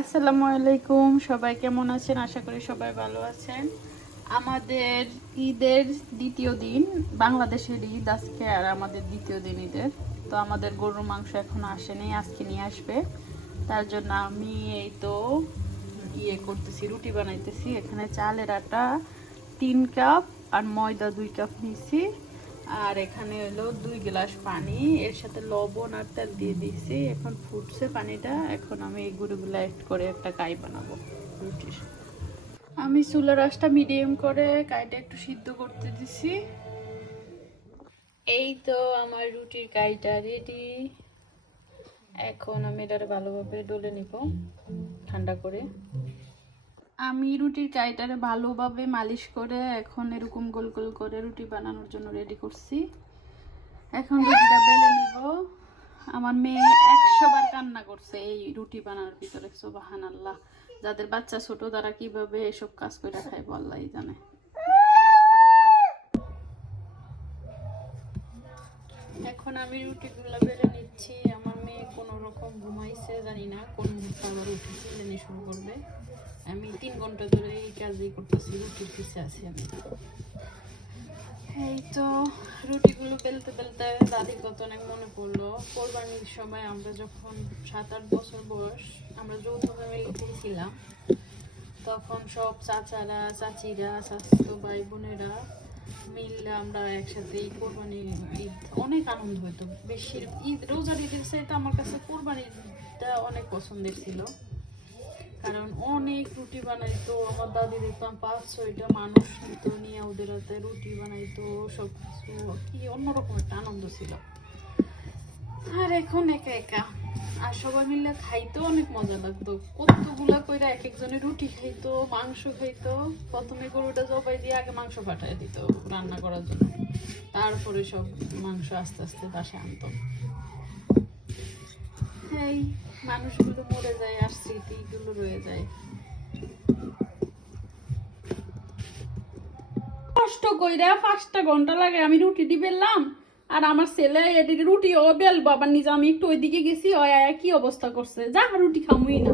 আসসালামু আলাইকুম, সবাই কেমন আছেন? আশা করি সবাই ভালো আছেন। আমাদের ঈদের দ্বিতীয় দিন, বাংলাদেশের ঈদ আজকে, আর আমাদের দ্বিতীয় দিন ঈদের। তো আমাদের গরুর মাংস এখনো আসেনি, আজকে নিয়ে আসবে। তার জন্য আমি এই তো করতেছি, রুটি বানাইতেছি। এখানে চালের আটা 3 কাপ আর ময়দা 2 কাপ নিয়েছি। আর এখানে হলো 2 গ্লাস পানি, এর সাথে লবণ আর তেল দিয়ে দিয়েছি। এখন ফুটছে পানিটা, এখন আমি এই গুঁড়োগুলো অ্যাড করে একটা কাই বানাবো রুটির। আমি চুলার আঁচটা মিডিয়াম করে কাইটা একটু সিদ্ধ করতে দিছি। এই তো আমার রুটির কাইটা রেডি। এখন আমি এটা ভালোভাবে ডলে নিব ঠান্ডা করে। আমি রুটির কাইটারে ভালোভাবে মালিশ করে এখন এরকম গোল গোল করে রুটি বানানোর জন্য রেডি করছি। এখন রুটিটা বেলে নিব। আমার মেয়ে 100 বার কান্না করছে এই রুটি বানানোর ভিতরে, সুবহানাল্লাহ। যাদের বাচ্চা ছোট তারা কিভাবে এসব কাজ করে খায় আল্লাহই জানে। এখন আমি রুটিগুলো বেলে নিচ্ছি। আমার মেয়ে কোনো রকম ঘুমাইছে, জানি না কোন মুহূর্তে আবার উঠে চিল্লানি শুরু করবে। আমি 3 ঘন্টা ধরে এই কাজই করতেছি, রুটির পিছে আছি আমি। এই তো রুটিগুলো বেলতে বেলতে দাদির কথা অনেক মনে পড়লো। কোরবানির সময় আমরা যখন 7-8 বছর বয়স, আমরা যৌথ ফ্যামিলিতে ছিলাম, তখন সব চাচারা চাচিরা চাচাতো ভাই বোনেরা মিললে আমরা একসাথে এই কোরবানির ঈদ অনেক আনন্দ হতো। বেশি ঈদ রোজার ঈদের চাইতে আমার কাছে কোরবানিটা অনেক পছন্দের ছিল, কারণ অনেক রুটি বানাইতো আমার দাদি। দেখতাম 5-6টা মানুষ নিত, নিয়ে ওদের হাতে রুটি বানাইতো, সব কিছু কি অন্যরকম একটা আনন্দ ছিল। আর এখন একা একা, আর সবাই মিলে খাইতো অনেক মজা লাগতো। কতগুলা কইরা এক একজনে রুটি খাইতো, মাংস খাইতো। প্রথমে গরুটা জবাই দিয়ে আগে মাংস ফাটাই দিত রান্না করার জন্য, তারপরে সব মাংস আস্তে আস্তে বাসায় আনতো। এই মানুষগুলো মরে যায় আর স্মৃতিগুলো রয়ে যায়। কষ্ট কইরা 5টা ঘন্টা লাগে আমি রুটি বেললাম, আর আমার ছেলে এদিকে রুটি ও বেলবো আবার নিজে। আমি একটু ওইদিকে গেছি, কি অবস্থা করছে, যা রুটি খামুই না।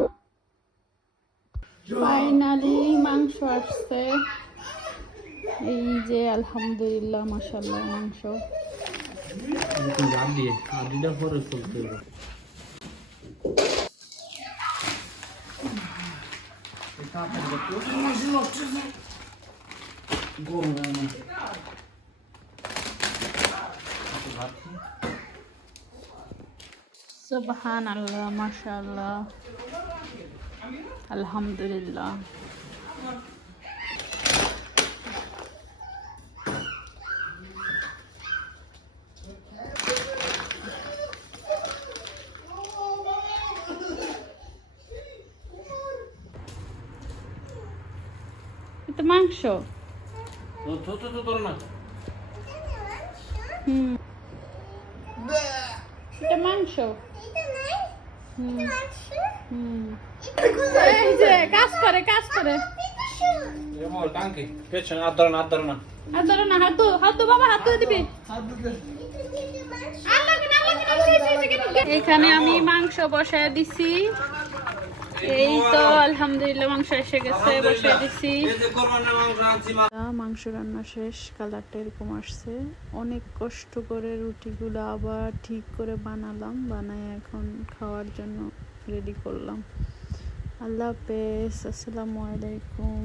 ফাইনালি মাংস আসছে, এই যে আলহামদুলিল্লাহ, মাশাআল্লাহ মাংস। সুবহানাল্লাহ, মাশাআল্লাহ, আলহামদুলিল্লাহ। এটা মাংস। এটা মাংস। এই যে কাজ করে কাজ করে। এখানে আমি মাংস বসায় দিছি। এই তো আলহামদুলিল্লাহ মাংস এসে গেছে, বসায় দিছি। মাংস রান্না শেষ, কালারটা এরকম আসছে। অনেক কষ্ট করে রুটিগুলো আবার ঠিক করে বানালাম, বানায় এখন খাওয়ার জন্য রেডি করলাম। আল্লাহ হাফেজ, আসসালামু আলাইকুম।